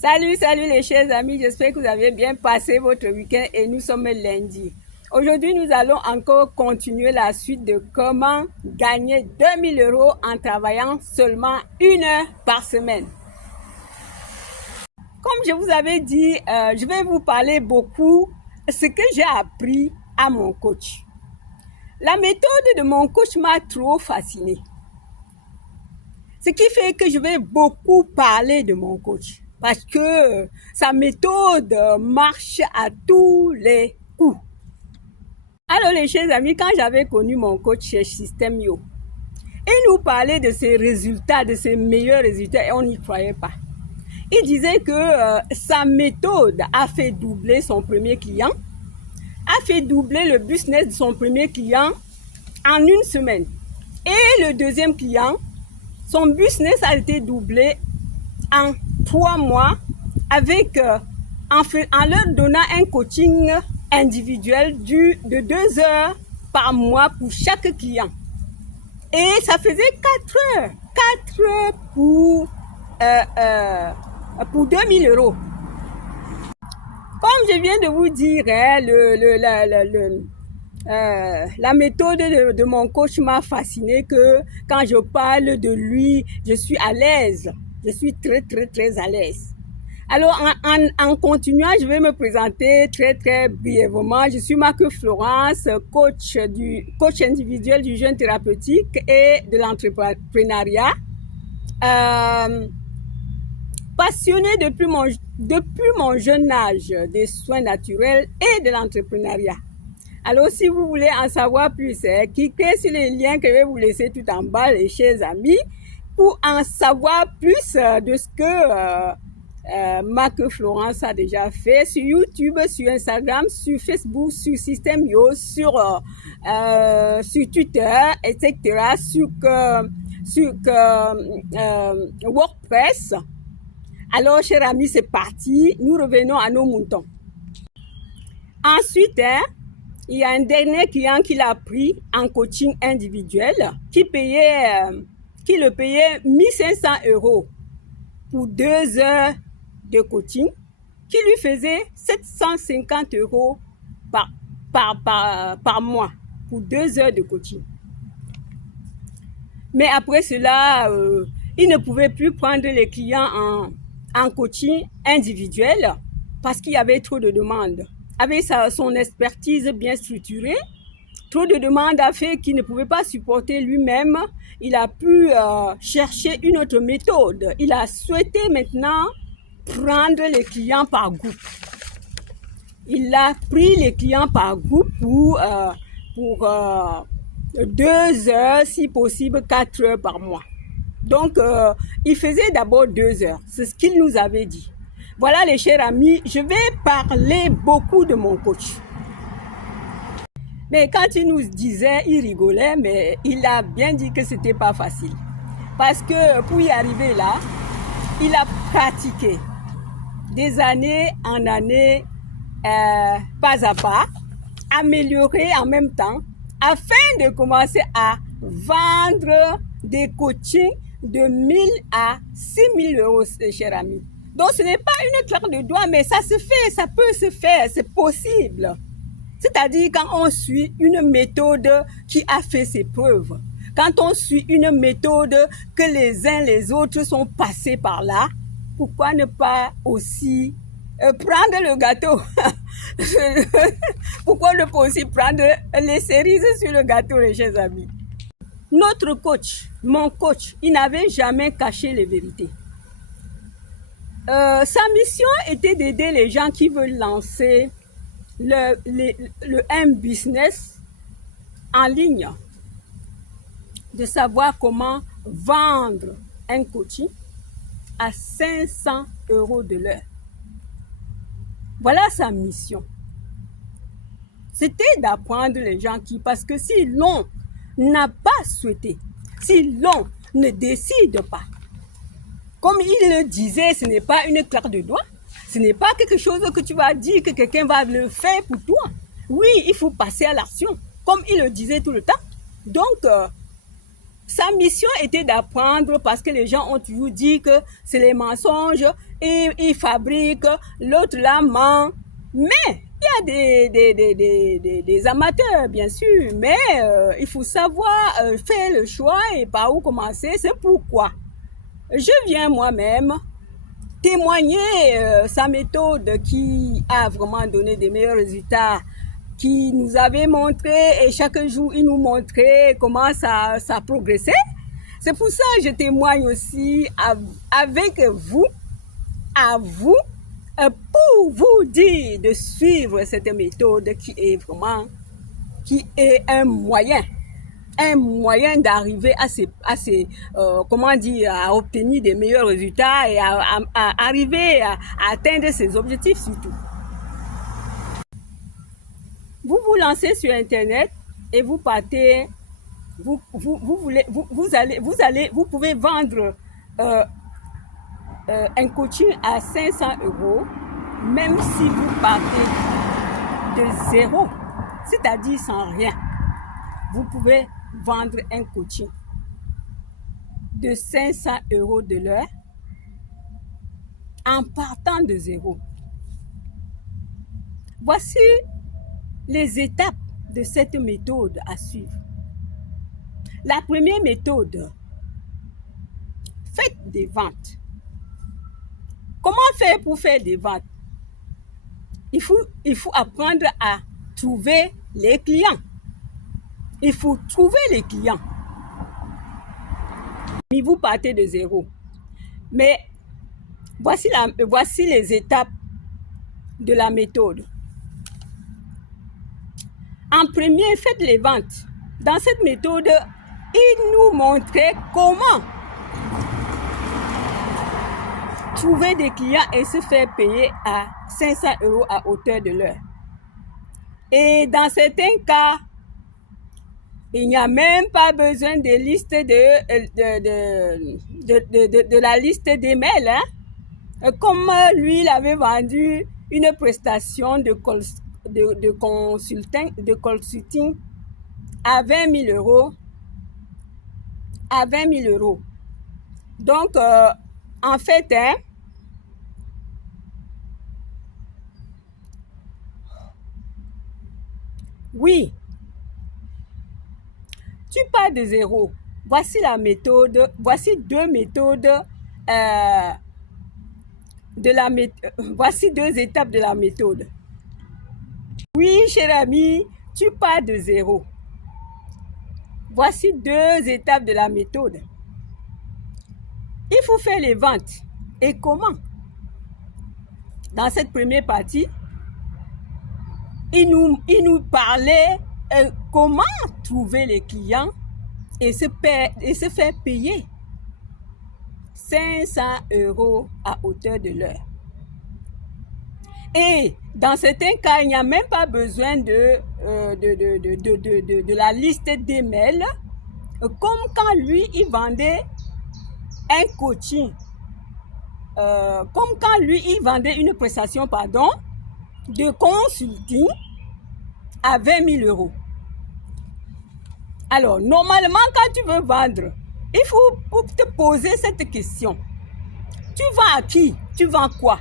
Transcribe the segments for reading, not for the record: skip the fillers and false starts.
Salut les chers amis, j'espère que vous avez bien passé votre week-end et nous sommes lundi. Aujourd'hui, nous allons encore continuer la suite de comment gagner 2000 € en travaillant seulement 1 heure par semaine. Comme je vous avais dit, je vais vous parler beaucoup de ce que j'ai appris à mon coach. La méthode de mon coach m'a trop fascinée. Ce qui fait que je vais beaucoup parler de mon coach. Parce que sa méthode marche à tous les coups. Alors les chers amis, quand j'avais connu mon coach chez System.io, il nous parlait de ses résultats, de ses meilleurs résultats et on n'y croyait pas. Il disait que sa méthode a fait doubler son premier client, a fait doubler le business de son premier client en 1 semaine. Et le deuxième client, son business a été doublé en 3 mois avec, en leur donnant un coaching individuel de 2 heures par mois pour chaque client. Et ça faisait 4 heures. 4 heures pour 2000 €. Comme je viens de vous dire, la méthode de mon coach m'a fasciné que quand je parle de lui, je suis à l'aise. Je suis très à l'aise. Alors, en continuant, je vais me présenter très brièvement. Je suis Marc Florence, coach individuel du jeune thérapeutique et de l'entrepreneuriat. Passionnée depuis mon jeune âge des soins naturels et de l'entrepreneuriat. Alors, si vous voulez en savoir plus, cliquez sur les liens que je vais vous laisser tout en bas, les chers amis, pour en savoir plus de ce que Marc Florence a déjà fait sur YouTube, sur Instagram, sur Facebook, sur System.io, sur Twitter, etc., sur WordPress. Alors, chers amis, c'est parti. Nous revenons à nos moutons. Ensuite, il y a un dernier client qui l'a pris en coaching individuel qui le payait 1500 € pour 2 heures de coaching, qui lui faisait 750 € par mois pour 2 heures de coaching. Mais après cela, il ne pouvait plus prendre les clients en coaching individuel parce qu'il y avait trop de demandes. Avec son expertise bien structurée, trop de demandes a fait qu'il ne pouvait pas supporter lui-même. Il a pu chercher une autre méthode. Il a souhaité maintenant prendre les clients par groupe. Il a pris les clients par groupe pour 2 heures, si possible 4 heures par mois. Donc, il faisait d'abord 2 heures. C'est ce qu'il nous avait dit. Voilà les chers amis, je vais parler beaucoup de mon coach. Mais quand il nous disait, il rigolait, mais il a bien dit que c'était pas facile. Parce que pour y arriver là, il a pratiqué des années en années, pas à pas, amélioré en même temps, afin de commencer à vendre des coachings de 1000 à 6000 €, chers amis. Donc, ce n'est pas une claque de doigts, mais ça se fait, ça peut se faire, c'est possible. C'est-à-dire quand on suit une méthode qui a fait ses preuves, quand on suit une méthode que les uns les autres sont passés par là, pourquoi ne pas aussi prendre le gâteau? Pourquoi ne pas aussi prendre les cerises sur le gâteau, les chers amis? Notre coach, mon coach, il n'avait jamais caché les vérités. Sa mission était d'aider les gens qui veulent lancer un business en ligne, de savoir comment vendre un coaching à 500 € de l'heure. Voilà sa mission. C'était d'apprendre les gens parce que si l'on n'a pas souhaité, si l'on ne décide pas, comme il le disait, ce n'est pas une claque de doigts. Ce n'est pas quelque chose que tu vas dire que quelqu'un va le faire pour toi. Oui, il faut passer à l'action, comme il le disait tout le temps. Donc, sa mission était d'apprendre parce que les gens ont toujours dit que c'est les mensonges il fabrique, l'autre là ment. Mais il y a des amateurs, bien sûr, mais il faut savoir faire le choix et par où commencer. C'est pourquoi je viens moi-même témoigner sa méthode qui a vraiment donné des meilleurs résultats, qui nous avait montré, et chaque jour, il nous montrait comment ça progressait. C'est pour ça que je témoigne aussi avec vous, à vous, pour vous dire de suivre cette méthode qui est un moyen d'arriver comment dire, à obtenir des meilleurs résultats et à arriver à atteindre ses objectifs surtout. Vous vous lancez sur Internet et vous partez, vous pouvez vendre un coaching à 500 €, même si vous partez de zéro, c'est-à-dire sans rien. Vous pouvez vendre un coaching de 500 € de l'heure en partant de zéro. Voici les étapes de cette méthode à suivre. La première méthode, faites des ventes. Comment faire pour faire des ventes? Il faut apprendre à trouver les clients. Il faut trouver les clients. Mais vous partez de zéro. Mais voici les étapes de la méthode. En premier, faites les ventes. Dans cette méthode, il nous montrait comment trouver des clients et se faire payer à 500 € à hauteur de l'heure. Et dans certains cas, il n'y a même pas besoin de liste de la liste des mails. Hein? Comme lui, il avait vendu une prestation de consulting à 20 000 €. Donc, en fait, hein, oui, tu pars de zéro. Voici la méthode, voici deux méthodes voici deux étapes de la méthode. Oui, cher ami, tu pars de zéro. Voici deux étapes de la méthode. Il faut faire les ventes. Et comment? Dans cette première partie, il nous parlait comment trouver les clients et se faire payer 500 € à hauteur de l'heure. Et dans certains cas, il n'y a même pas besoin de la liste des mails, comme quand lui, il vendait un coaching, comme quand lui, il vendait une prestation, de consulting à 20 000 €. Alors, normalement, quand tu veux vendre, il faut te poser cette question. Tu vends à qui? Tu vends quoi?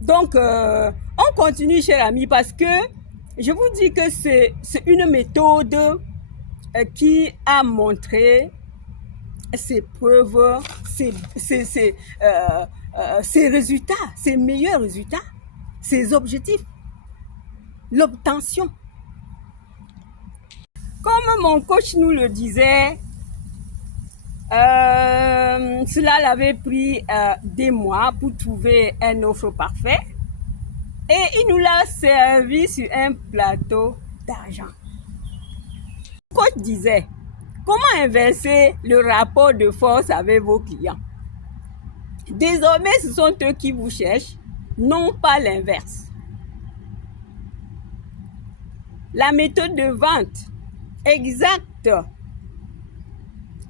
Donc, on continue, cher ami, parce que je vous dis que c'est une méthode qui a montré ses preuves, ses résultats, ses meilleurs résultats, ses objectifs, l'obtention. Comme mon coach nous le disait, cela l'avait pris des mois pour trouver une offre parfaite et il nous l'a servi sur un plateau d'argent. Le coach disait, comment inverser le rapport de force avec vos clients? Désormais, ce sont eux qui vous cherchent, non pas l'inverse. La méthode de vente exacte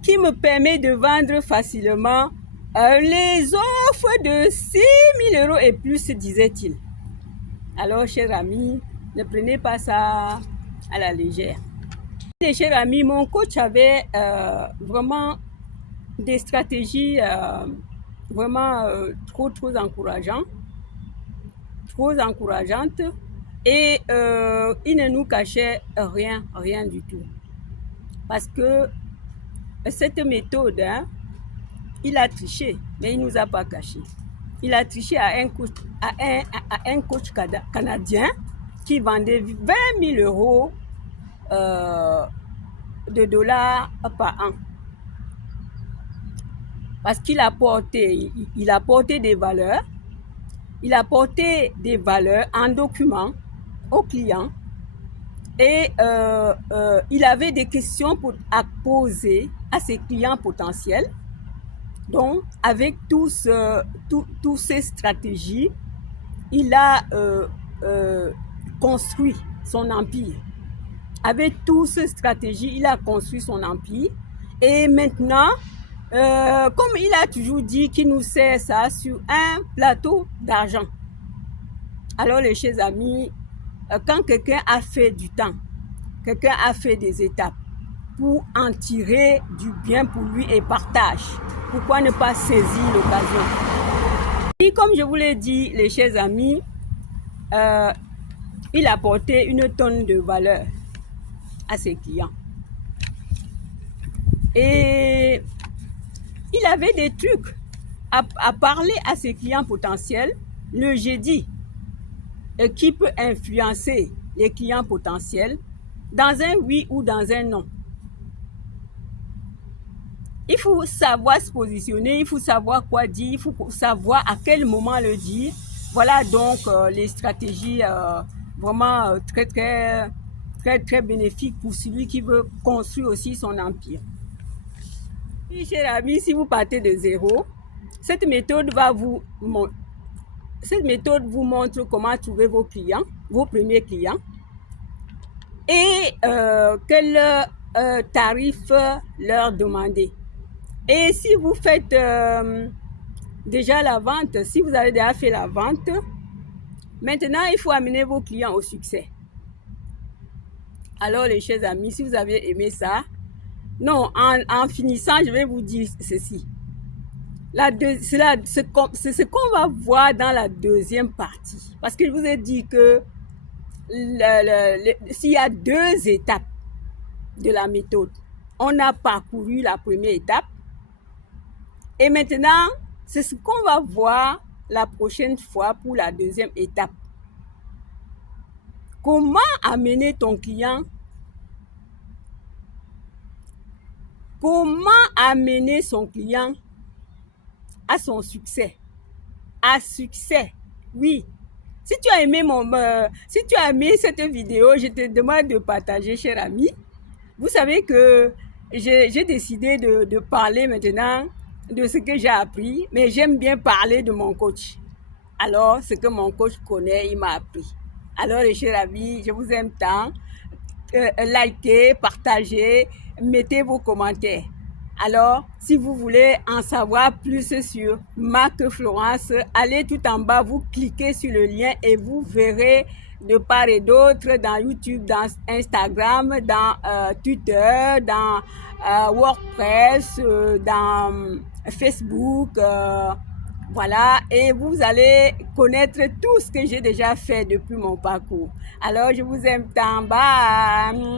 qui me permet de vendre facilement les offres de 6 000 € et plus, disait-il. Alors, chers amis, ne prenez pas ça à la légère. Et chers amis, mon coach avait vraiment des stratégies vraiment trop encourageantes. Et il ne nous cachait rien du tout. Parce que cette méthode, hein, il a triché, mais il ne nous a pas caché. Il a triché à un coach canadien qui vendait 20 000 euros de dollars par an. Parce qu'il a porté, il a porté des valeurs. Il a porté des valeurs en document aux clients et il avait des questions à poser à ses clients potentiels. Donc, avec toutes ces stratégies, il a construit son empire. Avec toutes ces stratégies, il a construit son empire. Et maintenant, comme il a toujours dit qu'il nous sert ça sur un plateau d'argent. Alors, les chers amis, quand quelqu'un a fait du temps, quelqu'un a fait des étapes pour en tirer du bien pour lui et partage, pourquoi ne pas saisir l'occasion? Et comme je vous l'ai dit, les chers amis, il a apporté une tonne de valeur à ses clients. Et il avait des trucs à parler à ses clients potentiels le jeudi qui peut influencer les clients potentiels dans un oui ou dans un non. Il faut savoir se positionner, il faut savoir quoi dire, il faut savoir à quel moment le dire. Voilà donc les stratégies vraiment très bénéfiques pour celui qui veut construire aussi son empire. Et chers amis, si vous partez de zéro, cette méthode vous montre comment trouver vos clients, vos premiers clients, et quel tarif leur demander. Et si vous faites déjà la vente, si vous avez déjà fait la vente, maintenant il faut amener vos clients au succès. Alors les chers amis, si vous avez aimé ça, non, en finissant, je vais vous dire ceci. C'est ce qu'on va voir dans la deuxième partie. Parce que je vous ai dit que s'il y a 2 étapes de la méthode, on a parcouru la première étape. Et maintenant, c'est ce qu'on va voir la prochaine fois pour la deuxième étape. Comment amener ton client? Comment amener son client à son succès? À succès, oui. Si tu as aimé cette vidéo, je te demande de partager, cher ami. Vous savez que j'ai décidé de parler maintenant de ce que j'ai appris, mais j'aime bien parler de mon coach. Alors, ce que mon coach connaît, il m'a appris. Alors, les chers amis, je vous aime tant. Likez, partagez, mettez vos commentaires. Alors, si vous voulez en savoir plus sur Marc Florence, allez tout en bas, vous cliquez sur le lien et vous verrez de part et d'autre dans YouTube, dans Instagram, dans Twitter, dans WordPress, dans Facebook, voilà, et vous allez connaître tout ce que j'ai déjà fait depuis mon parcours. Alors, je vous aime tant. Bye.